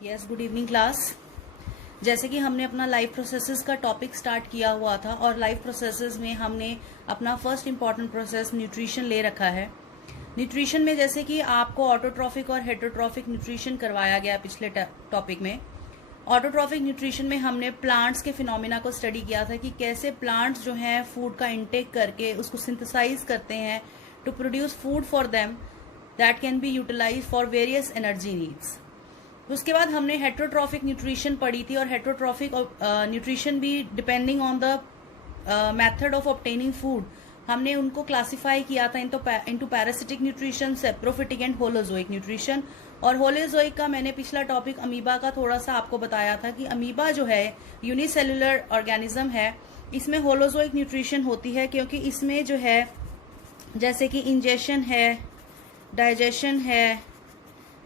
Yes, good evening class. जैसे कि हमने अपना लाइफ प्रोसेसेस का टॉपिक स्टार्ट किया हुआ था और लाइफ प्रोसेसेस में हमने अपना फर्स्ट इंपॉर्टेंट प्रोसेस न्यूट्रिशन ले रखा है। न्यूट्रिशन में जैसे कि आपको ऑटोट्रॉफिक और हेटरोट्रॉफिक न्यूट्रिशन करवाया गया पिछले टॉपिक में। ऑटोट्रॉफिक न्यूट्रिशन में हमने प्लांट्स के फिनोमिना को स्टडी किया था कि कैसे प्लांट्स जो हैं फूड का इंटेक करके उसको सिंथेसाइज करते हैं to produce food for them that can be utilise for various energy needs. उसके बाद हमने हेटरोट्रॉफिक न्यूट्रिशन पढ़ी थी और हेटरोट्रॉफिक न्यूट्रिशन भी depending on the method of obtaining food हमने उनको क्लासिफाई किया था into parasitic nutrition, saprophytic and holozoic nutrition. और होलोजोइक का मैंने पिछला टॉपिक अमीबा का थोड़ा सा आपको बताया था कि अमीबा जो है यूनिसेलुलर ऑर्गेनिज्म है, इसमें होलोजोइक न्यूट्रिशन होती है क्योंकि इसमें जो है जैसे कि इंजेशन है, डाइजेशन है,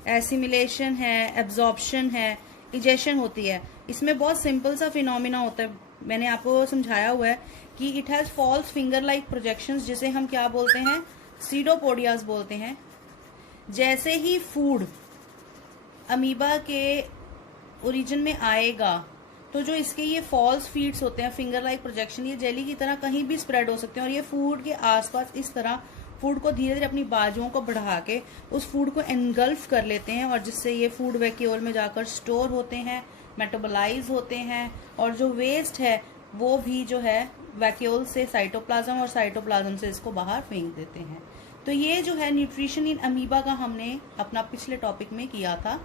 एसिमिलेशन है, एब्जॉर्प्शन है, इजेशन होती है। इसमें बहुत सिंपल सा फिनोमिना होता है, मैंने आपको समझाया हुआ है कि it has false finger like projections, जिसे हम क्या बोलते हैं, सीडोपोडियाज बोलते हैं। जैसे ही फूड अमीबा के ओरिजिन में आएगा तो जो इसके ये फॉल्स फीड्स होते हैं, फिंगर लाइक प्रोजेक्शन, ये जेली की तरह कहीं भी स्प्रेड हो सकते हैं और ये फूड के आसपास इस तरह फूड को धीरे धीरे अपनी बाजुओं को बढ़ा के उस फूड को एनगल्फ कर लेते हैं और जिससे ये फूड वैक्यूल में जाकर स्टोर होते हैं, मेटाबोलाइज होते हैं और जो वेस्ट है वो भी जो है वैक्यूल से साइटोप्लाज्म और साइटोप्लाज्म से इसको बाहर फेंक देते हैं। तो ये जो है न्यूट्रिशन इन अमीबा का हमने अपना पिछले टॉपिक में किया था।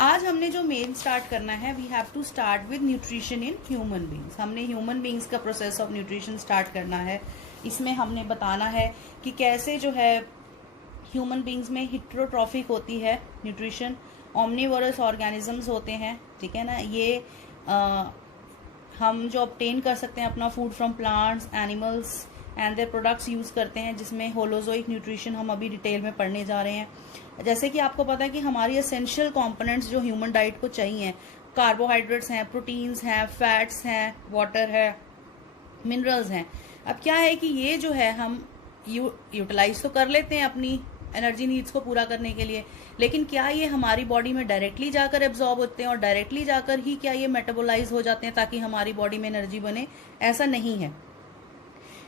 आज हमने जो मेन स्टार्ट करना है, we have to start with nutrition in human beings. हमने ह्यूमन बींग्स का प्रोसेस ऑफ न्यूट्रिशन स्टार्ट करना है। इसमें हमने बताना है कि कैसे जो है ह्यूमन बींग्स में हिट्रोट्रॉफिक होती है न्यूट्रिशन, ओमनीवोरस ऑर्गेनिजम्स होते हैं, ठीक है ना। ये हम जो ऑब्टेन कर सकते हैं अपना food from plants, animals and their products use करते हैं, जिसमें होलोजोइक न्यूट्रिशन हम अभी डिटेल में पढ़ने जा रहे हैं। जैसे कि आपको पता है कि हमारी एसेंशियल कंपोनेंट्स जो ह्यूमन डाइट को चाहिए, कार्बोहाइड्रेट्स हैं, प्रोटीन्स हैं, फैट्स हैं, वाटर है, मिनरल्स हैं। अब क्या है कि ये जो है हम यूटिलाइज तो कर लेते हैं अपनी एनर्जी नीड्स को पूरा करने के लिए, लेकिन क्या ये हमारी बॉडी में डायरेक्टली जाकर एब्जॉर्ब होते हैं और डायरेक्टली जाकर ही क्या ये मेटाबोलाइज हो जाते हैं ताकि हमारी बॉडी में एनर्जी बने? ऐसा नहीं है।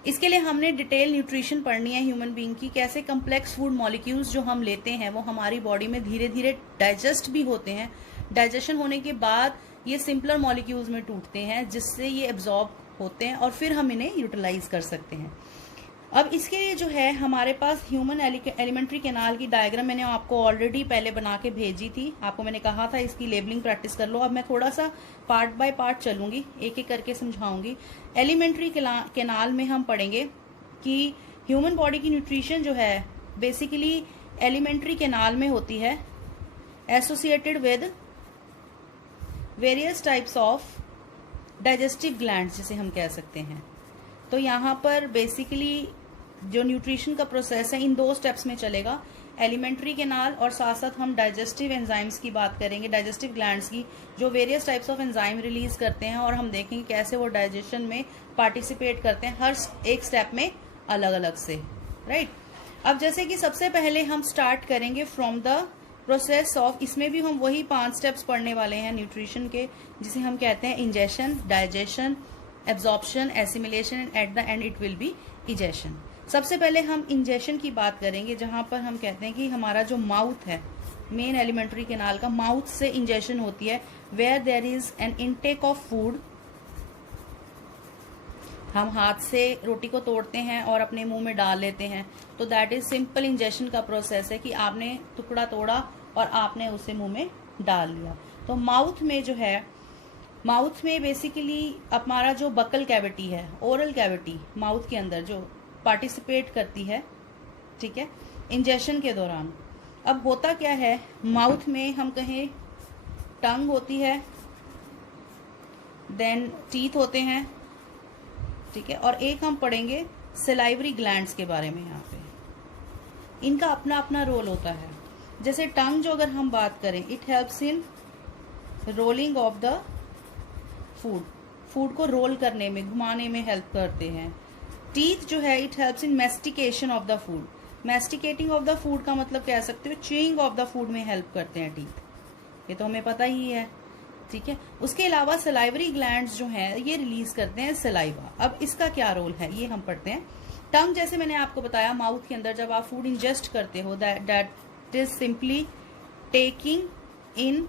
इसके लिए हमने डिटेल न्यूट्रिशन पढ़नी है ह्यूमन बीइंग की, कैसे कम्प्लेक्स फूड मॉलिक्यूल्स जो हम लेते हैं वो हमारी बॉडी में धीरे धीरे डाइजेस्ट भी होते हैं। डाइजेशन होने के बाद ये सिंपलर मॉलिक्यूल्स में टूटते हैं जिससे ये एब्जॉर्ब होते हैं और फिर हम इन्हें यूटिलाइज कर सकते हैं। अब इसके लिए जो है हमारे पास ह्यूमन एलिमेंट्री कैनाल की डायग्राम मैंने आपको ऑलरेडी पहले बना के भेजी थी। आपको मैंने कहा था इसकी लेबलिंग प्रैक्टिस कर लो। अब मैं थोड़ा सा पार्ट बाय पार्ट चलूंगी, एक एक करके समझाऊंगी। एलिमेंट्री कैनाल में हम पढ़ेंगे कि ह्यूमन बॉडी की न्यूट्रिशन जो है बेसिकली एलिमेंट्री कैनाल में होती है, associated with various types of digestive glands जिसे हम कह सकते हैं। तो यहाँ पर बेसिकली जो न्यूट्रिशन का प्रोसेस है इन दो स्टेप्स में चलेगा, एलिमेंट्री कैनाल और साथ साथ हम डाइजेस्टिव एंजाइम्स की बात करेंगे, डाइजेस्टिव ग्लैंड्स की, जो various types of enzyme release करते हैं और हम देखेंगे कैसे वो डाइजेशन में पार्टिसिपेट करते हैं, हर एक स्टेप में अलग अलग से, राइट। अब जैसे कि सबसे पहले हम स्टार्ट करेंगे फ्रॉम द प्रोसेस ऑफ, इसमें भी हम वही 5 स्टेप्स पढ़ने वाले हैं न्यूट्रिशन के, जिसे हम कहते हैं ingestion, digestion, absorption, assimilation and at the end it will be egestion. सबसे पहले हम इंजेशन की बात करेंगे, जहां पर हम कहते हैं कि हमारा जो माउथ है, मेन एलिमेंट्री कैनाल का माउथ से इंजेशन होती है, where there is an intake of food. हम हाथ से रोटी को तोड़ते हैं और अपने मुंह में डाल लेते हैं, तो दैट इज सिंपल इंजेशन का प्रोसेस है कि आपने टुकड़ा तोड़ा और आपने उसे मुंह में डाल लिया। तो माउथ में जो है, माउथ में बेसिकली हमारा जो बकल कैविटी है, ओरल कैविटी माउथ के अंदर जो पार्टिसिपेट करती है, ठीक है, इंजेशन के दौरान। अब होता क्या है, माउथ में हम कहें टंग होती है, देन टीथ होते हैं, ठीक है, और एक हम पढ़ेंगे सलाइवरी ग्लैंड्स के बारे में। यहाँ पे इनका अपना अपना रोल होता है। जैसे टंग जो अगर हम बात करें, it helps in rolling of the food को रोल करने में, घुमाने में हेल्प करते हैं। टीथ जो है, it helps in mastication of the food. Masticating of the food का मतलब कह सकते हो च्यूइंग ऑफ द फूड में हेल्प करते हैं टीथ। ये तो हमें पता ही है, ठीक है। उसके अलावा सलाइवरी ग्लैंड्स जो हैं ये रिलीज करते हैं सलाइवा। अब इसका क्या रोल है ये हम पढ़ते हैं। टंग, जैसे मैंने आपको बताया, माउथ के अंदर जब आप फूड इंजेस्ट करते हो, that is simply taking in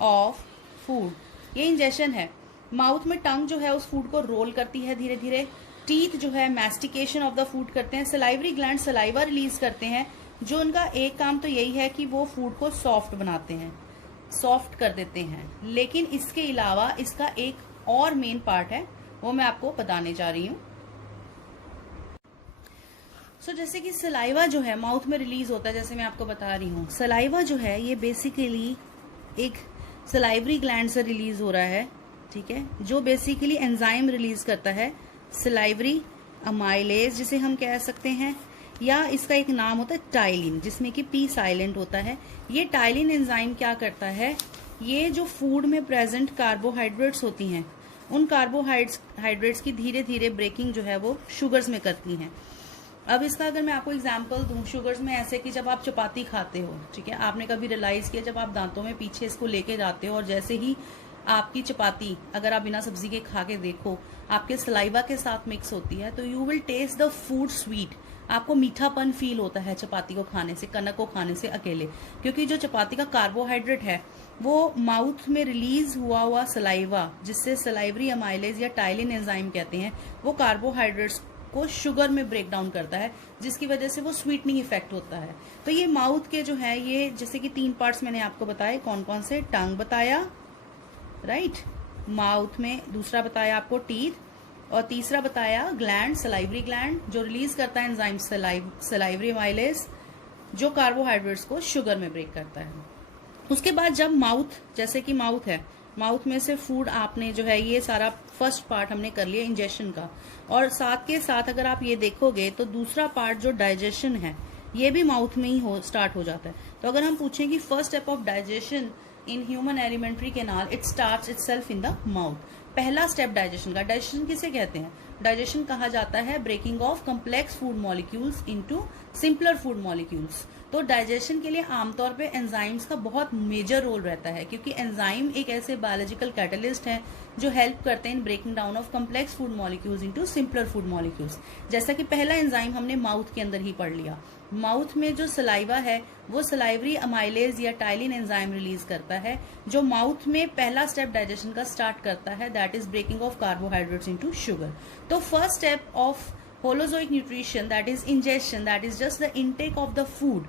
of food, ये इंजेशन है। माउथ में टंग जो है उस फूड को रोल करती है धीरे धीरे। टीथ जो है मैस्टिकेशन ऑफ द फूड करते हैं। सलाइवरी ग्लैंड सलाइवा रिलीज करते हैं, जो उनका एक काम तो यही है कि वो फूड को सॉफ्ट बनाते हैं, सॉफ्ट कर देते हैं। लेकिन इसके अलावा इसका एक और मेन पार्ट है, वो मैं आपको बताने जा रही हूं। जैसे कि सलाइवा जो है माउथ में रिलीज होता है, जैसे मैं आपको बता रही हूँ, सलाइवा जो है ये बेसिकली एक सलाइवरी ग्लैंड से रिलीज हो रहा है, ठीक है, जो बेसिकली एंजाइम रिलीज करता है, सलाइवरी अमाइलेज जिसे हम कह सकते हैं, या इसका एक नाम होता है टाइलिन, जिसमें कि पी साइलेंट होता है। ये टाइलिन एंजाइम क्या करता है, ये जो फूड में प्रेजेंट कार्बोहाइड्रेट्स होती हैं, उन कार्बोहाइड्रेट्स की धीरे धीरे ब्रेकिंग जो है वो शुगर्स में करती हैं। अब इसका अगर मैं आपको एग्जांपल दूं, शुगर्स में ऐसे कि जब आप चपाती खाते हो, ठीक है, आपने कभी रियलाइज किया जब आप दांतों में पीछे इसको लेके जाते हो और जैसे ही आपकी चपाती अगर आप बिना सब्जी के खा के देखो आपके सलाइवा के साथ मिक्स होती है, तो you will taste the food sweet. आपको मीठापन फील होता है चपाती को खाने से, कनक को खाने से अकेले, क्योंकि जो चपाती का कार्बोहाइड्रेट है वो माउथ में रिलीज हुआ सलाइवा, जिससे सलाइवरी अमाइलेज या टाइलिन एंजाइम कहते हैं, वो कार्बोहाइड्रेट्स को शुगर में ब्रेक डाउन करता है, जिसकी वजह से वो स्वीटनिंग इफेक्ट होता है। तो ये माउथ के जो है ये जैसे कि 3 पार्ट्स मैंने आपको बताए, कौन कौन से, टंग बताया, राइट, माउथ में, दूसरा बताया आपको टीथ, और तीसरा बताया ग्लैंड, सलाइवरी ग्लैंड, जो रिलीज करता है एंजाइम सलाइवरी अमाइलेज, जो कार्बोहाइड्रेट्स को शुगर में ब्रेक करता है। उसके बाद जब माउथ, जैसे कि माउथ है, माउथ में से फूड आपने जो है ये सारा फर्स्ट पार्ट हमने कर लिया इंजेशन का, और साथ के साथ अगर आप ये देखोगे तो दूसरा पार्ट जो डाइजेशन है ये भी माउथ में ही स्टार्ट हो जाता है। तो अगर हम पूछें कि first step of digestion in human alimentary canal, it starts itself in the mouth. पहला स्टेप डाइजेशन का, डाइजेशन किसे कहते हैं, डाइजेशन कहा जाता है breaking of complex food molecules into simpler food molecules. तो डाइजेशन के लिए आमतौर पे एंजाइम्स का बहुत मेजर रोल रहता है, क्योंकि एंजाइम एक ऐसे बायोलॉजिकल कैटलिस्ट हैं जो हेल्प करते हैं in breaking down of complex food molecules into simpler food molecules. जैसा कि पहला एंजाइम हमने माउथ के अंदर ही पढ़ लिया। माउथ में जो सलाइवा है वो सलाइवरी अमाइलेज या टाइलिन एंजाइम रिलीज करता है, जो माउथ में पहला स्टेप डाइजेशन का स्टार्ट करता है, that is breaking of carbohydrates into sugar. तो first step of holozoic nutrition, that is ingestion, that is just the intake of the food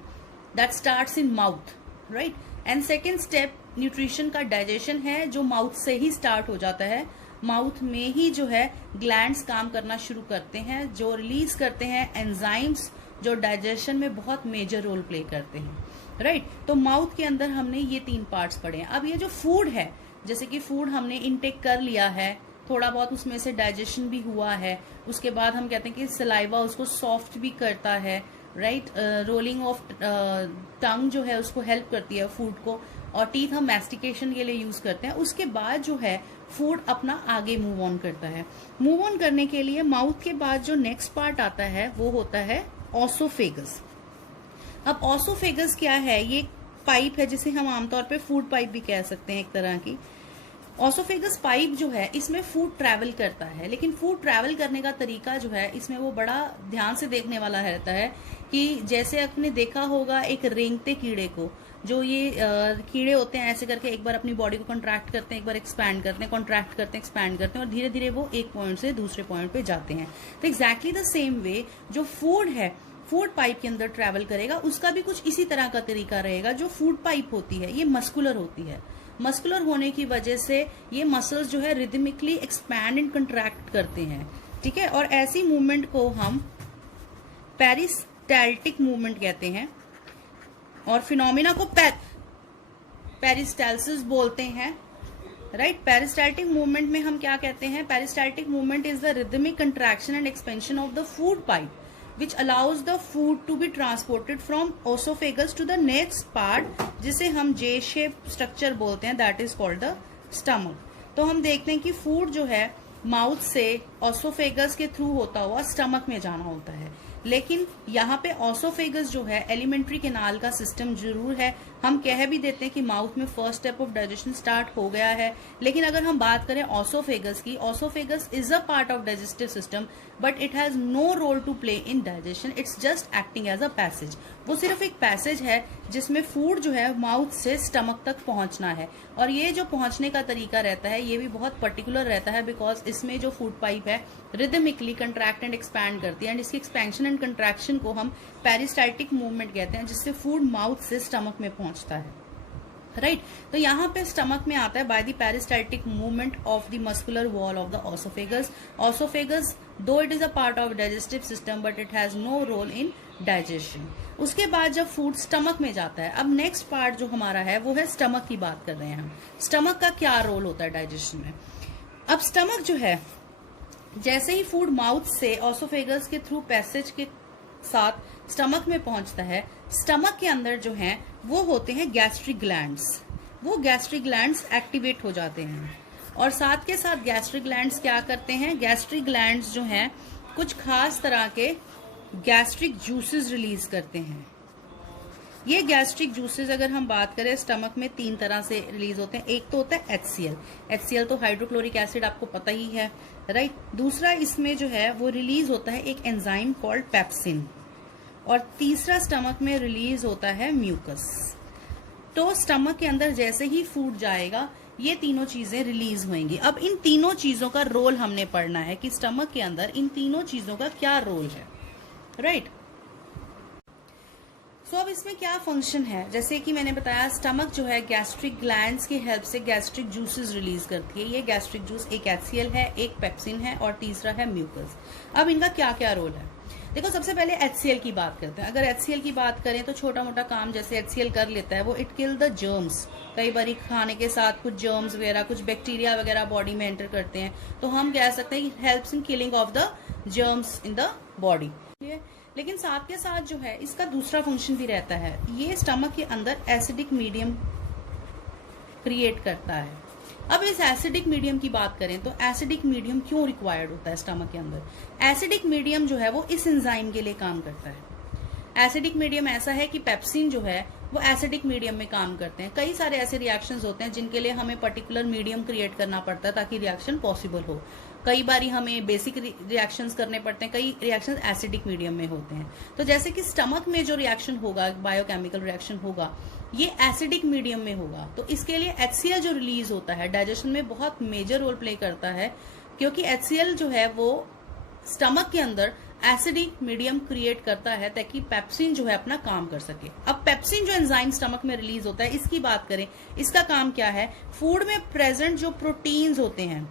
that starts in mouth, right? And second step nutrition का digestion है, जो mouth से ही start हो जाता है। Mouth में ही जो है ग्लैंड्स काम करना शुरू करते हैं, जो रिलीज करते हैं एंजाइम्स, जो डाइजेशन में बहुत मेजर रोल प्ले करते हैं, राइट? तो माउथ के अंदर हमने ये 3 पार्ट्स पढ़े हैं। अब ये जो फूड है, जैसे कि फूड हमने इनटेक कर लिया है, थोड़ा बहुत उसमें से डाइजेशन भी हुआ है, उसके बाद हम कहते हैं कि सलाइवा उसको सॉफ्ट भी करता है, राइट? रोलिंग ऑफ टंग जो है उसको हेल्प करती है फूड को, और टीथ हम मैस्टिकेशन के लिए यूज करते हैं। उसके बाद जो है फूड अपना आगे मूव ऑन करता है। मूव ऑन करने के लिए माउथ के बाद जो नेक्स्ट पार्ट आता है वो होता है ऑसोफेगस। अब ऑसोफेगस क्या है? ये पाइप है जिसे हम आमतौर पे फूड पाइप भी कह सकते हैं एक तरह की। ऑसोफेगस पाइप जो है इसमें फूड ट्रैवल करता है, लेकिन फूड ट्रैवल करने का तरीका जो है इसमें वो बड़ा ध्यान से देखने वाला रहता है कि जैसे आपने देखा होगा एक रेंगते कीड़े को, जो ये कीड़े होते हैं ऐसे करके एक बार अपनी बॉडी को कॉन्ट्रैक्ट करते हैं, एक बार एक्सपैंड करते हैं, कॉन्ट्रैक्ट करते हैं, एक्सपैंड करते हैं, और धीरे धीरे वो एक पॉइंट से दूसरे पॉइंट पे जाते हैं। तो एग्जैक्टली द सेम वे जो फूड है फूड पाइप के अंदर ट्रैवल करेगा, उसका भी कुछ इसी तरह का तरीका रहेगा। जो फूड पाइप होती है ये मस्कुलर होती है, मस्कुलर होने की वजह से ये मसल्स जो है रिदमिकली एक्सपैंड एंड कंट्रैक्ट करते हैं, ठीक है? और ऐसी मूवमेंट को हम पेरिस्टाल्टिक मूवमेंट कहते हैं, और फिनोमिना को पेरिस्टाल्सिस बोलते हैं, राइट? पेरिस्टाल्टिक मूवमेंट में हम क्या कहते हैं? Peristaltic movement is the rhythmic contraction and expansion of the food pipe which allows the food to be transported from esophagus to the next part, जिसे हम J shape structure बोलते हैं, that is called the stomach। तो हम देखते हैं कि food जो है माउथ से ऑसोफेगस के थ्रू होता हुआ स्टमक में जाना होता है, लेकिन यहाँ पे ऑसोफेगस जो है एलिमेंट्री कैनाल का सिस्टम जरूर है, हम कह भी देते हैं कि माउथ में first step of digestion start हो गया है, लेकिन अगर हम बात करें ऑसोफेगस की, oesophagus is a part of digestive system but it has no role to play in digestion, it's just acting as a passage. वो सिर्फ एक पैसेज है जिसमें फूड जो है माउथ से स्टमक तक पहुंचना है, और ये जो पहुंचने का तरीका रहता है ये भी बहुत पर्टिकुलर रहता है, बिकॉज इसमें जो फूड पाइप है रिदमिकली कंट्रैक्ट एंड एक्सपैंड करती है, एंड इसकी एक्सपेंशन एंड कंट्रैक्शन को हम पेरिस्टाल्टिक मूवमेंट कहते हैं, जिससे फूड माउथ से स्टमक में पहुंचता है, राइट। तो यहाँ पे स्टमक में आता है by the peristaltic movement of the muscular wall of the oesophagus. Oesophagus though it is a part of digestive system but it has no role in digestion. उसके बाद जब फूड स्टमक में जाता है, अब नेक्स्ट पार्ट जो हमारा है वो है स्टमक की बात कर रहे हैं हम। स्टमक का क्या रोल होता है डाइजेशन में? अब स्टमक जो है, जैसे ही फूड माउथ से ऑसोफेगस के थ्रू पैसेज के साथ स्टमक में पहुंचता है, स्टमक के अंदर जो है वो होते हैं गैस्ट्रिक ग्लैंड्स। वो गैस्ट्रिक ग्लैंड्स एक्टिवेट हो जाते हैं, और साथ के साथ गैस्ट्रिक ग्लैंड्स क्या करते हैं, गैस्ट्रिक ग्लैंड्स जो हैं कुछ खास तरह के गैस्ट्रिक जूसेस रिलीज करते हैं। ये गैस्ट्रिक जूसेस अगर हम बात करें स्टमक में 3 तरह से रिलीज होते हैं। एक तो होता है HCl, HCl तो हाइड्रोक्लोरिक एसिड आपको पता ही है, राइट। दूसरा इसमें जो है वो रिलीज होता है एक एंजाइम कॉल्ड पेप्सिन, और तीसरा स्टमक में रिलीज होता है म्यूकस। तो स्टमक के अंदर जैसे ही फूड जाएगा ये तीनों चीजें रिलीज होंगी। अब इन तीनों चीजों का रोल हमने पढ़ना है कि स्टमक के अंदर इन तीनों चीजों का क्या रोल है, राइट। सो अब इसमें क्या फंक्शन है, जैसे कि मैंने बताया स्टमक जो है गैस्ट्रिक ग्लैंड्स की हेल्प से गैस्ट्रिक जूसेस रिलीज करती है। ये गैस्ट्रिक जूस एक HCl है, एक पेप्सिन है, और तीसरा है म्यूकस। अब इनका क्या क्या रोल है, देखो सबसे पहले HCl की बात करते हैं। अगर HCl की बात करें तो छोटा मोटा काम जैसे HCl कर लेता है वो, इट किल द जर्म्स। कई बार खाने के साथ कुछ जर्म्स वगैरह, कुछ बैक्टीरिया वगैरह बॉडी में एंटर करते हैं, तो हम कह सकते हैं कि helps in killing of the germs in the body. लेकिन साथ के साथ जो है इसका दूसरा फंक्शन भी रहता है, ये स्टमक के अंदर एसिडिक मीडियम क्रिएट करता है। अब इस एसिडिक मीडियम की बात करें तो एसिडिक मीडियम क्यों रिक्वायर्ड होता है स्टमक के अंदर? एसिडिक मीडियम जो है वो इस एंजाइम के लिए काम करता है। एसिडिक मीडियम ऐसा है कि पेप्सिन जो है वो एसिडिक मीडियम में काम करते हैं। कई सारे ऐसे रिएक्शंस होते हैं जिनके लिए हमें पर्टिकुलर मीडियम क्रिएट करना पड़ता है ताकि रिएक्शन पॉसिबल हो। कई बारी हमें बेसिक रिएक्शंस करने पड़ते हैं, कई रिएक्शंस एसिडिक मीडियम में होते हैं। तो जैसे कि स्टमक में जो रिएक्शन होगा, बायोकेमिकल रिएक्शन होगा, ये एसिडिक मीडियम में होगा। तो इसके लिए HCl जो रिलीज होता है डाइजेशन में बहुत मेजर रोल प्ले करता है, क्योंकि HCl जो है वो स्टमक के अंदर एसिडिक मीडियम क्रिएट करता है ताकि पेप्सिन जो है अपना काम कर सके। अब पेप्सिन जो एंजाइम स्टमक में रिलीज होता है, इसकी बात करें, इसका काम क्या है? फूड में प्रेजेंट जो प्रोटीन्स होते हैं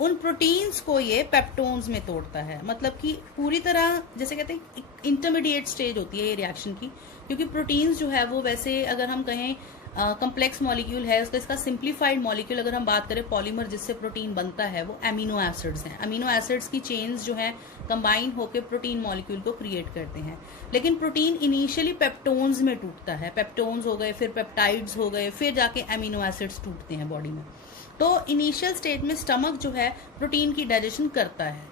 उन प्रोटीन्स को ये पेप्टोन्स में तोड़ता है। मतलब कि पूरी तरह जैसे कहते हैं इंटरमीडिएट स्टेज होती है ये रिएक्शन की, क्योंकि प्रोटीन्स जो है वो वैसे अगर हम कहें कम्प्लेक्स मॉलिक्यूल है, उसका इसका सिंप्लीफाइड मॉलिक्यूल अगर हम बात करें पॉलीमर जिससे प्रोटीन बनता है वो अमीनो एसिड्स हैं। अमीनो एसिड्स की चेन्स जो है कंबाइन होकर प्रोटीन मॉलिक्यूल को क्रिएट करते हैं। लेकिन प्रोटीन इनिशियली पेप्टोन्स में टूटता है, पेप्टोन्स हो गए, फिर पेप्टाइड्स हो गए, फिर जाके अमीनो एसिड्स टूटते हैं बॉडी में। तो इनिशियल स्टेज में स्टमक जो है प्रोटीन की डाइजेशन करता है।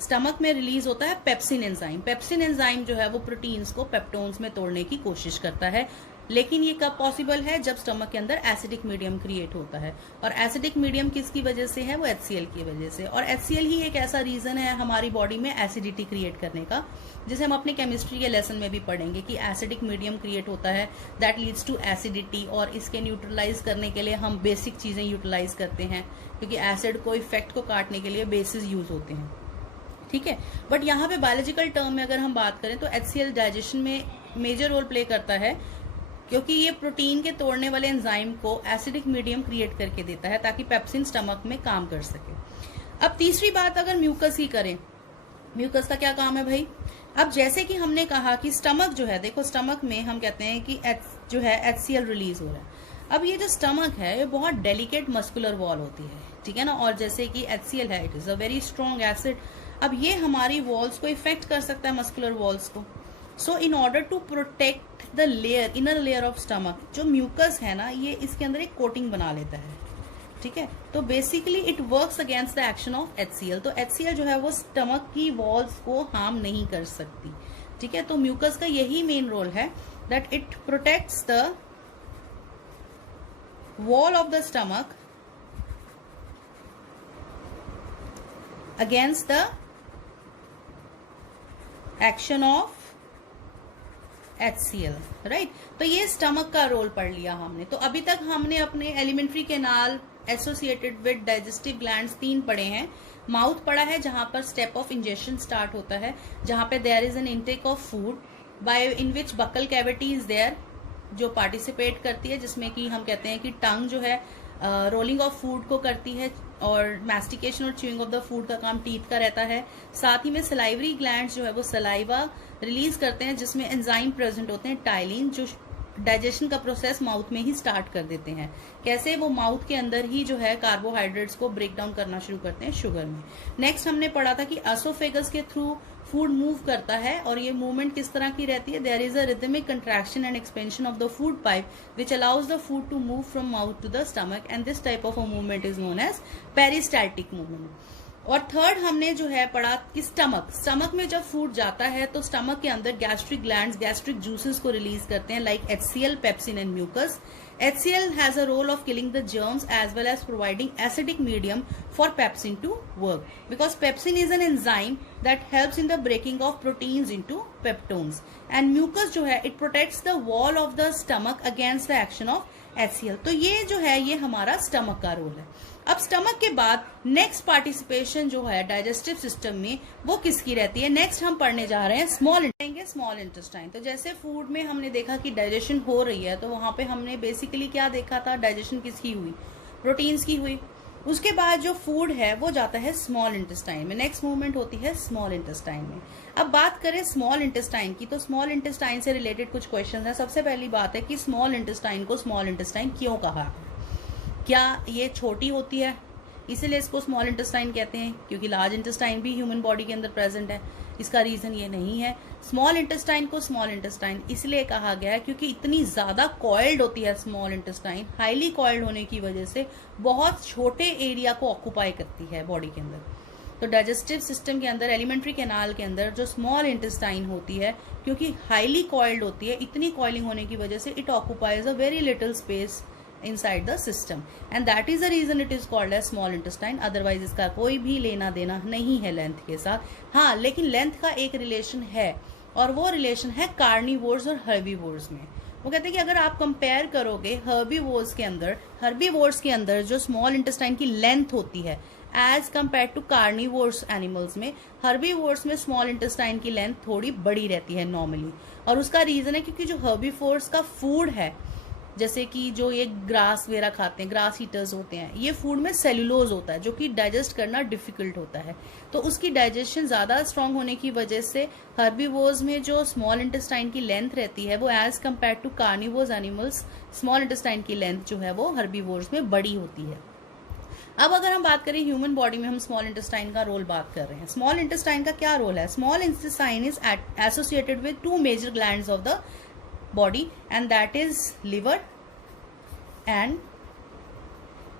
स्टमक में रिलीज होता है पेप्सिन एंजाइम। पेप्सिन एंजाइम जो है वो प्रोटीन्स को पेप्टोन्स में तोड़ने की कोशिश करता है, लेकिन ये कब पॉसिबल है? जब स्टमक के अंदर एसिडिक मीडियम क्रिएट होता है। और एसिडिक मीडियम किसकी वजह से है? वो HCl की वजह से। और HCl ही एक ऐसा रीजन है हमारी बॉडी में एसिडिटी क्रिएट करने का, जिसे हम अपने केमिस्ट्री के लेसन में भी पढ़ेंगे कि एसिडिक मीडियम क्रिएट होता है दैट लीड्स टू एसिडिटी। और इसके न्यूट्रलाइज करने के लिए हम बेसिक चीजें यूटिलाइज करते हैं, क्योंकि एसिड को इफेक्ट को काटने के लिए बेसिस यूज होते हैं, ठीक है। बट यहाँ पे बायोलॉजिकल टर्म में अगर हम बात करें तो HCl डाइजेशन में मेजर रोल प्ले करता है, क्योंकि ये प्रोटीन के तोड़ने वाले एंजाइम को एसिडिक मीडियम क्रिएट करके देता है ताकि पेप्सिन स्टमक में काम कर सके। अब तीसरी बात अगर म्यूकस की करें, म्यूकस का क्या काम है भाई? अब जैसे कि हमने कहा कि स्टमक जो है, देखो स्टमक में हम कहते हैं कि जो है HCl रिलीज हो रहा है। अब ये जो स्टमक है ये बहुत डेलिकेट मस्कुलर वॉल होती है, ठीक है ना। और जैसे कि HCl है, it is a very strong acid. अब ये हमारी वॉल्स को इफेक्ट कर सकता है, मस्कुलर वॉल्स को। So in order to protect the layer, inner layer of stomach, जो म्यूकस है ना ये इसके अंदर एक कोटिंग बना लेता है, ठीक है। तो basically it works against the action of HCl। तो HCl जो है वो स्टमक की वॉल्स को हार्म नहीं कर सकती, ठीक है। तो म्यूकस का यही मेन रोल है that it protects the wall of the stomach against the action of HCl, right. तो ये स्टमक का रोल पढ़ लिया हमने। तो अभी तक हमने अपने alimentary canal associated with digestive glands 3 पढ़े हैं। माउथ पढ़ा है जहां पर स्टेप ऑफ इंजेक्शन स्टार्ट होता है, जहां पे there is an intake of food by in which buccal cavity is there जो पार्टिसिपेट करती है, जिसमें कि हम कहते हैं कि टंग जो है रोलिंग ऑफ फूड को करती है और मैस्टिकेशन और च्यूइंग ऑफ द फूड का काम टीथ का रहता है। साथ ही में सलाइवरी ग्लैंड्स जो है वो सलाइवा रिलीज करते हैं जिसमें एंजाइम प्रेजेंट होते हैं टाइलिन, जो डाइजेशन का प्रोसेस माउथ में ही स्टार्ट कर देते हैं। कैसे? वो माउथ के अंदर ही जो है कार्बोहाइड्रेट्स को ब्रेक डाउन करना शुरू करते हैं शुगर में। नेक्स्ट हमने पढ़ा था कि एसोफेगस के थ्रू फूड मूव करता है और ये मूवमेंट किस तरह की रहती है। There is a rhythmic contraction and expansion of the food pipe which allows the food to move from mouth to the stomach and this type of a movement is known as peristaltic movement. और third हमने जो है पढ़ा कि stomach में जब food जाता है तो स्टमक के अंदर गैस्ट्रिक ग्लैंड्स गैस्ट्रिक जूसेस को रिलीज करते हैं like HCl, pepsin and mucus. HCl has a role of killing the germs as well as providing acidic medium for pepsin to work because pepsin is an enzyme that helps in the breaking of proteins into peptones and mucus जो है it protects the wall of the stomach against the action of HCl। तो ये जो है ये हमारा stomach का role है। अब स्टमक के बाद नेक्स्ट पार्टिसिपेशन जो है डाइजेस्टिव सिस्टम में वो किसकी रहती है? नेक्स्ट हम पढ़ने जा रहे हैं स्मॉल इंटेस्टाइन। तो जैसे फूड में हमने देखा कि डाइजेशन हो रही है तो वहां पे हमने बेसिकली क्या देखा था? डाइजेशन किसकी हुई? प्रोटीन्स की हुई। उसके बाद जो फूड है वो जाता है स्मॉल इंटेस्टाइन में, नेक्स्ट मूवमेंट होती है स्मॉल इंटेस्टाइन में। अब बात करें स्मॉल इंटेस्टाइन की तो स्मॉल इंटेस्टाइन से रिलेटेड कुछ क्वेश्चन है। सबसे पहली बात है कि स्मॉल इंटेस्टाइन को स्मॉल इंटेस्टाइन क्यों कहा? क्या ये छोटी होती है इसीलिए इसको स्मॉल इंटेस्टाइन कहते हैं? क्योंकि लार्ज इंटेस्टाइन भी ह्यूमन बॉडी के अंदर प्रेजेंट है। इसका रीजन ये नहीं है। स्मॉल इंटेस्टाइन को स्मॉल इंटेस्टाइन इसलिए कहा गया है क्योंकि इतनी ज्यादा कॉइल्ड होती है स्मॉल इंटेस्टाइन। हाईली कॉइल्ड होने की वजह से बहुत छोटे एरिया को ऑक्यूपाई करती है बॉडी के अंदर। तो डाइजेस्टिव सिस्टम के अंदर एलिमेंट्री कैनाल के अंदर जो स्मॉल इंटेस्टाइन होती है क्योंकि हाईली कॉइल्ड होती है, इतनी कॉइलिंग होने की वजह से it occupies a very little space inside the system and that is the reason it is called as small intestine। otherwise इसका कोई भी लेना देना नहीं है लेंथ के साथ। हाँ, लेकिन लेंथ का एक रिलेशन है और वो रिलेशन है कार्निवोर्स और हर्बीवोर्स में। वो कहते हैं कि अगर आप कंपेयर करोगे हर्बीवोर्स के अंदर जो स्मॉल इंटेस्टाइन की लेंथ होती है as compared to carnivores animals में, हर्बीवोर्स में स्मॉल इंटेस्टाइन की लेंथ थोड़ी बड़ी रहती है नॉर्मली। और उसका रीजन है क्योंकि जो हर्बीवोर्स का फूड है, जैसे कि जो ये ग्रास वगैरह खाते हैं, ग्रास ईटर्स होते हैं, ये फूड में सेलुलोज होता है जो कि डाइजेस्ट करना डिफिकल्ट होता है। तो उसकी डाइजेशन ज्यादा स्ट्रांग होने की वजह से हर्बीवोर्स में जो स्मॉल इंटेस्टाइन की लेंथ रहती है वो as compared to carnivores animals small intestine की लेंथ जो है वो हर्बीवोर्स में बड़ी होती है। अब अगर हम बात करें ह्यूमन बॉडी में, हम स्मॉल इंटेस्टाइन का रोल बात कर रहे हैं। स्मॉल इंटेस्टाइन का क्या रोल है? Small intestine is associated with 2 major glands of the body and that is liver and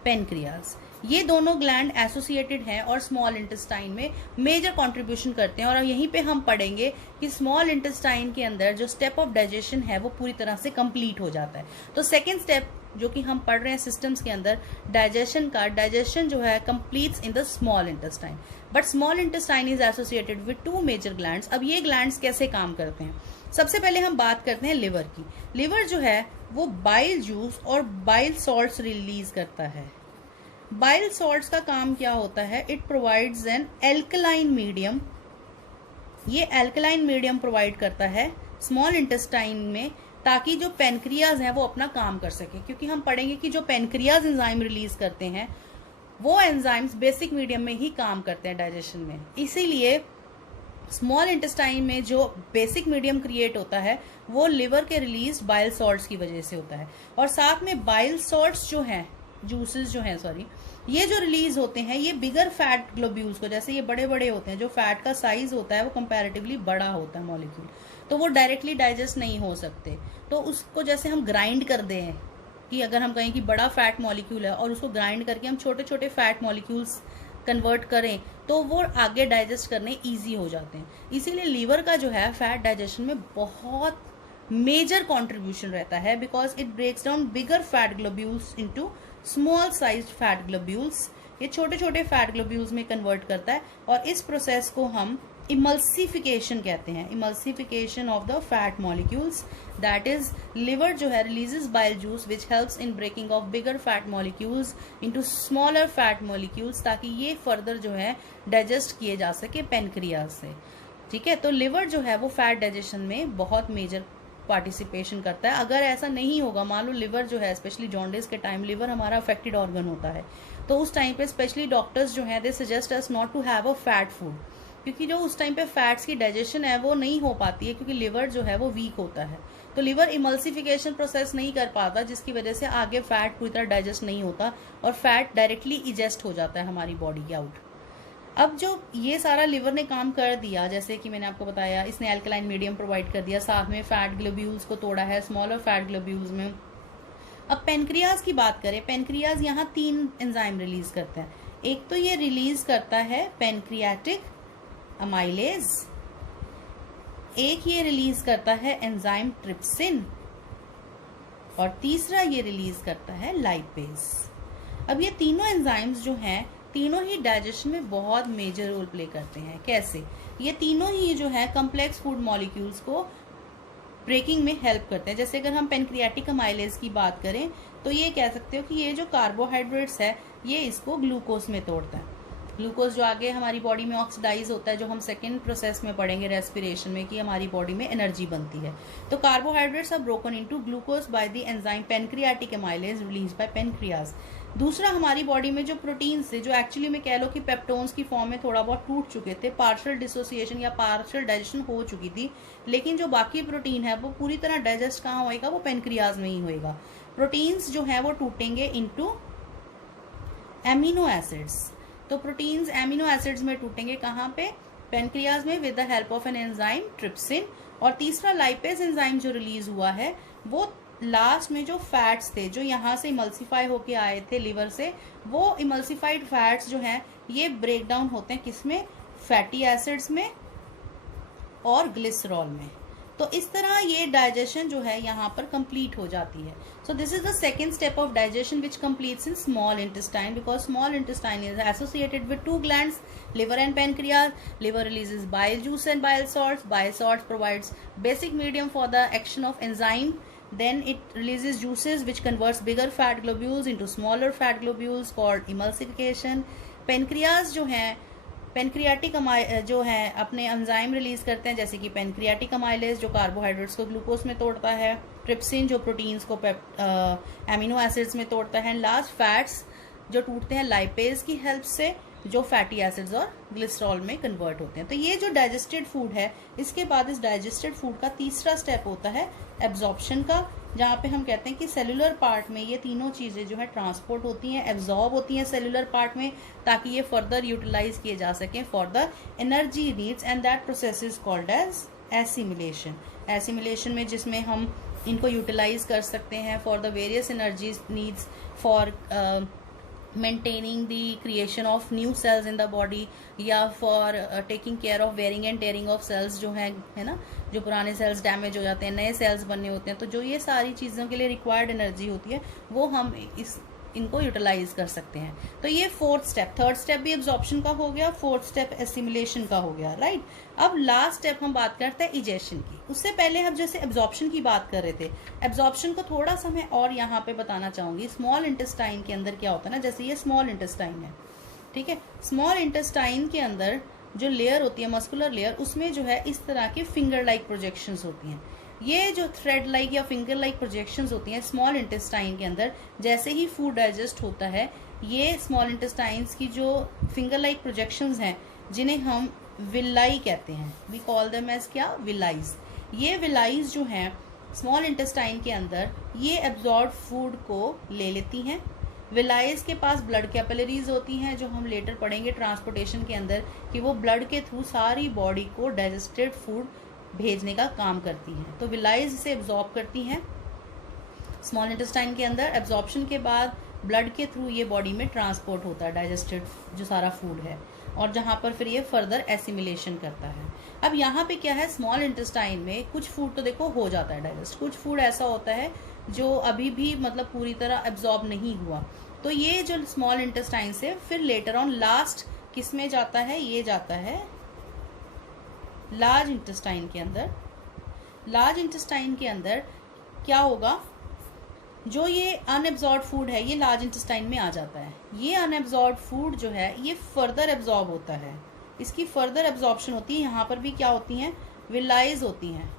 pancreas. ये दोनों ग्लैंड एसोसिएटेड हैं और स्मॉल इंटेस्टाइन में मेजर कंट्रीब्यूशन करते हैं। और यहीं पे हम पढ़ेंगे कि स्मॉल इंटेस्टाइन के अंदर जो स्टेप ऑफ डाइजेशन है वो पूरी तरह से कंप्लीट हो जाता है। तो सेकेंड स्टेप जो कि हम पढ़ रहे हैं सिस्टम्स के अंदर डाइजेशन जो है completes in the small intestine, but small intestine is associated with 2 major glands. अब ये ग्लैंड्स कैसे काम करते हैं? सबसे पहले हम बात करते हैं लिवर की। लिवर जो है वो बाइल जूस और बाइल सॉल्ट्स रिलीज करता है। बाइल सॉल्ट्स का काम क्या होता है? It provides N alkaline medium. ये एल्कलाइन मीडियम प्रोवाइड करता है स्मॉल इंटेस्टाइन में ताकि जो पेनक्रियाज हैं वो अपना काम कर सके। क्योंकि हम पढ़ेंगे कि जो पेनक्रियाज एंजाइम रिलीज करते हैं वो एंजाइम्स बेसिक मीडियम में ही काम करते हैं डाइजेशन में। इसीलिए स्मॉल इंटेस्टाइन में जो बेसिक मीडियम क्रिएट होता है वो लिवर के रिलीज बाइल सॉल्ट्स की वजह से होता है। और साथ में बाइल सॉल्ट्स जो हैं, जूसेस जो हैं ये जो रिलीज होते हैं ये बिगर फैट ग्लोब्यूल्स को, जैसे ये बड़े बड़े होते हैं, जो फैट का साइज होता है वो कंपैरेटिवली बड़ा होता है मॉलिक्यूल, तो वो डायरेक्टली डाइजेस्ट नहीं हो सकते। तो उसको जैसे हम ग्राइंड कर दें कि अगर हम कहें कि बड़ा फैट मॉलिक्यूल है और उसको ग्राइंड करके हम छोटे छोटे फैट मॉलिक्यूल्स कन्वर्ट करें तो वो आगे डाइजेस्ट करने ईजी हो जाते हैं। इसीलिए लीवर का जो है फैट डाइजेशन में बहुत मेजर कॉन्ट्रीब्यूशन रहता है, because it breaks down bigger fat globules into small sized fat globules. ये छोटे छोटे फैट ग्लोब्यूल्स में कन्वर्ट करता है, और इस प्रोसेस को हम इमल्सिफिकेशन कहते हैं, emulsification of the fat molecules. That is liver जो है releases bile juice which helps in breaking of bigger fat molecules into smaller fat molecules, ताकि ये फर्दर जो है डाइजेस्ट किए जा सके पेनक्रियाज से। ठीक है, तो लिवर जो है वो फैट डाइजेशन में बहुत मेजर पार्टिसिपेशन करता है। अगर ऐसा नहीं होगा, मान लो लिवर जो है स्पेशली जॉन्डिस के टाइम लिवर हमारा अफेक्टेड ऑर्गन होता है, तो उस टाइम पे स्पेशली डॉक्टर्स जो है they suggest us not to have a fat food, क्योंकि जो उस टाइम पे फैट्स की डाइजेशन है वो नहीं हो पाती है, क्योंकि लिवर जो है वो वीक होता है। तो लिवर इमल्सिफिकेशन प्रोसेस नहीं कर पाता, जिसकी वजह से आगे फैट पूरी तरह डाइजेस्ट नहीं होता और फैट डायरेक्टली इजेस्ट हो जाता है हमारी बॉडी के आउट। अब जो ये सारा लिवर ने काम कर दिया, जैसे कि मैंने आपको बताया, इसने अल्कलाइन मीडियम प्रोवाइड कर दिया, साथ में फैट ग्लोब्यूल्स को तोड़ा है स्मॉलर फैट ग्लोब्यूल्स में। अब पेनक्रियाज की बात करें, पेनक्रियाज यहाँ 3 एंजाइम रिलीज करते हैं। एक तो ये रिलीज करता है पेनक्रियाटिक अमाइलेज, एक ये रिलीज करता है एंजाइम ट्रिप्सिन, और तीसरा ये रिलीज करता है लाइपेज। अब ये तीनों एंजाइम्स जो हैं तीनों ही डाइजेशन में बहुत मेजर रोल प्ले करते हैं। कैसे? ये तीनों ही जो है कॉम्प्लेक्स फूड मॉलिक्यूल्स को ब्रेकिंग में हेल्प करते हैं। जैसे अगर हम पेनक्रियाटिक अमाइलेज की बात करें तो ये कह सकते हो कि ये जो कार्बोहाइड्रेट्स है ये इसको ग्लूकोज में तोड़ता है। ग्लूकोज जो आगे हमारी बॉडी में ऑक्सीडाइज होता है, जो हम सेकेंड प्रोसेस में पढ़ेंगे रेस्पिरेशन में कि हमारी बॉडी में एनर्जी बनती है। तो carbohydrates are broken into glucose by the enzyme pancreatic amylase release by pancreas. दूसरा, हमारी बॉडी में जो प्रोटीन्स थे जो एक्चुअली में कह लो कि पेप्टोन्स की फॉर्म में थोड़ा बहुत टूट चुके थे, पार्शियल डिसोसिएशन या पार्शियल डाइजेशन हो चुकी थी, लेकिन जो बाकी प्रोटीन है वो पूरी तरह डाइजेस्ट कहाँ होएगा? वो पेनक्रियाज में ही होएगा। प्रोटीन्स जो है वो टूटेंगे इनटू एमिनो एसिड्स। तो प्रोटीन्स एमिनो एसिड्स में टूटेंगे कहाँ पे? पेनक्रियाज में, with the help of an enzyme trypsin. और तीसरा लाइपेज एंजाइम जो रिलीज हुआ है वो लास्ट में जो फैट्स थे जो यहाँ से इमल्सिफाई होके आए थे लिवर से, वो इमल्सिफाइड फैट्स जो हैं ये ब्रेक डाउन होते हैं किसमें? फैटी एसिड्स में और ग्लिसरॉल में। तो इस तरह ये डाइजेशन जो है यहाँ पर कंप्लीट हो जाती है। सो this is the second step of digestion which completes in small intestine, because small intestine is associated with 2 glands, liver and pancreas. Liver releases bile juice and bile salts. Bile salts provides basic medium for the action of enzyme. Then it releases juices which converts bigger fat globules into smaller fat globules called emulsification. Pancreas जो है pancreatic जो है अपने enzyme release करते हैं, जैसे कि pancreatic amylase जो कार्बोहाइड्रेट्स को ग्लूकोज में तोड़ता है, ट्रिप्सिन जो प्रोटीन्स को एमिनो एसिड्स में तोड़ता है, लास्ट फैट्स जो टूटते हैं लाइपेज की हेल्प से, जो फैटी एसिड्स और ग्लिसरॉल में कन्वर्ट होते हैं। तो ये जो डाइजेस्टेड फूड है, इसके बाद इस डाइजेस्टेड फूड का तीसरा स्टेप होता है एब्जॉर्प्शन का, जहाँ पे हम कहते हैं कि सेलुलर पार्ट में ये तीनों चीज़ें जो है ट्रांसपोर्ट होती हैं, एब्जॉर्ब होती हैं सेलुलर पार्ट में, ताकि ये फर्दर यूटिलाइज किए जा सकें for the energy needs, and that process is called as assimilation. Assimilation में जिसमें हम इनको यूटिलाइज कर सकते हैं for the various energy needs, for maintaining the creation of new cells in the body, या for taking care of wearing and tearing of cells जो है ना, जो पुराने सेल्स डैमेज हो जाते हैं, नए सेल्स बनने होते हैं। तो जो ये सारी चीज़ों के लिए रिक्वायर्ड एनर्जी होती है वो हम इनको यूटिलाइज कर सकते हैं। तो ये फोर्थ स्टेप, थर्ड स्टेप भी एब्जॉर्प्शन का हो गया, फोर्थ स्टेप एसिमिलेशन का हो गया, राइट। अब लास्ट स्टेप हम बात करते हैं इजेशन की। उससे पहले हम जैसे एब्जॉर्प्शन की बात कर रहे थे, एब्जॉर्प्शन को थोड़ा सा मैं और यहाँ पे बताना चाहूंगी। स्मॉल इंटेस्टाइन के अंदर क्या होता है ना, जैसे ये स्मॉल इंटेस्टाइन है, ठीक है। स्मॉल इंटेस्टाइन के अंदर जो लेयर होती है मस्कुलर लेयर, उसमें जो है इस तरह की फिंगर लाइक प्रोजेक्शंस होती हैं। ये जो थ्रेड लाइक या फिंगर लाइक प्रोजेक्शंस होती हैं स्मॉल इंटेस्टाइन के अंदर, जैसे ही फूड डाइजेस्ट होता है, ये स्मॉल इंटेस्टाइन्स की जो फिंगर लाइक प्रोजेक्शंस हैं, जिन्हें हम विलाई कहते हैं, वी कॉल देम एज क्या? विलाइज। ये विलाइज जो हैं स्मॉल इंटेस्टाइन के अंदर, ये एब्जॉर्ब फूड को ले लेती हैं। विलाइज के पास ब्लड कैपिलरीज होती हैं, जो हम लेटर पढ़ेंगे ट्रांसपोर्टेशन के अंदर, कि वो ब्लड के थ्रू सारी बॉडी को डाइजेस्टेड फूड भेजने का काम करती हैं। तो विलाइज इसे एब्जॉर्ब करती हैं स्मॉल इंटेस्टाइन के अंदर। एब्जॉर्प्शन के बाद ब्लड के थ्रू ये बॉडी में ट्रांसपोर्ट होता है डाइजेस्टेड जो सारा फूड है, और जहाँ पर फिर ये फर्दर एसिमिलेशन करता है। अब यहाँ पे क्या है, स्मॉल इंटेस्टाइन में कुछ फूड तो देखो हो जाता है डाइजेस्ट, कुछ फूड ऐसा होता है जो अभी भी मतलब पूरी तरह एब्जॉर्ब नहीं हुआ। तो ये जो स्मॉल इंटेस्टाइन से फिर लेटर ऑन लास्ट किस में जाता है, ये जाता है लार्ज इंटेस्टाइन के अंदर। लार्ज इंटेस्टाइन के अंदर क्या होगा, जो ये अनएब्जॉर्ब फूड है ये लार्ज इंटेस्टाइन में आ जाता है। ये अनएब्जॉर्ब फूड जो है ये फर्दर एब्जॉर्ब होता है, इसकी फर्दर एब्जॉर्प्शन होती है। यहाँ पर भी क्या होती हैं, विलाइज होती हैं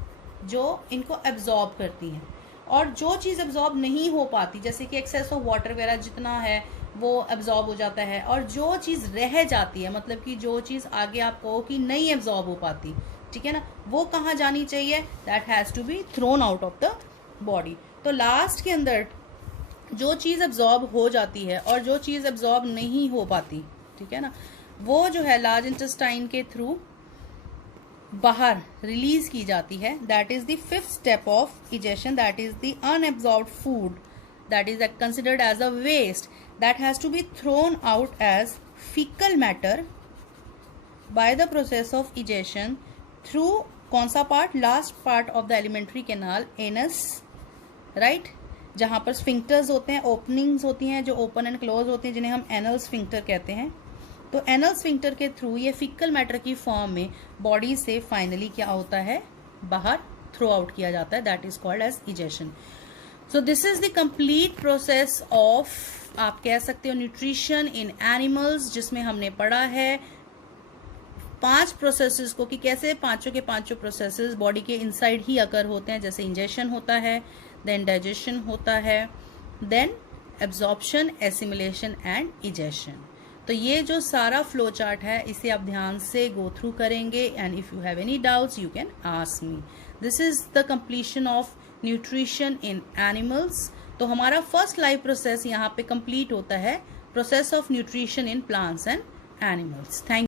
जो इनको एब्जॉर्ब करती हैं। और जो चीज़ एब्जॉर्ब नहीं हो पाती, जैसे कि एक्सेस ऑफ वाटर वगैरह जितना है वो एब्जॉर्ब हो जाता है, और जो चीज़ रह जाती है, मतलब कि जो चीज़ आगे आप कहो कि नहीं एब्जॉर्ब हो पाती, ठीक है ना, वो कहाँ जानी चाहिए, that has to be thrown out of the body. तो लास्ट के अंदर जो चीज़ एब्जॉर्ब हो जाती है और जो चीज़ एब्जॉर्ब नहीं हो पाती, ठीक है ना, वो जो है लार्ज इंटेस्टाइन के थ्रू बाहर रिलीज की जाती है। That is the fifth step of egestion, that is the unabsorbed food that is considered as a waste that has to be thrown out as fecal matter by the process of egestion through कौन सा part, last part of the alimentary canal, anus, right, जहाँ पर sphincters होते हैं, openings होती हैं जो open and close होती हैं, जिन्हें हम एनल स्फिंक्टर कहते हैं। तो एनल स्फिंक्टर के थ्रू ये फीकल मैटर की फॉर्म में बॉडी से फाइनली क्या होता है, बाहर थ्रो आउट किया जाता है, that is called as egestion. So this is the complete process of, आप कह सकते हो, न्यूट्रिशन इन एनिमल्स, जिसमें हमने पढ़ा है 5 प्रोसेसेस को कि कैसे पांचों के पांचों प्रोसेसेस बॉडी के इनसाइड ही अकर होते हैं। जैसे इंजेशन होता है, देन डाइजेशन होता है, then absorption, assimilation and egestion. तो ये जो सारा फ्लो चार्ट है इसे आप ध्यान से गो थ्रू करेंगे, and if you have any doubts you can ask me. This is the completion of nutrition in animals. तो हमारा फर्स्ट लाइव प्रोसेस यहाँ पे कंप्लीट होता है, process of nutrition in plants and animals. Thank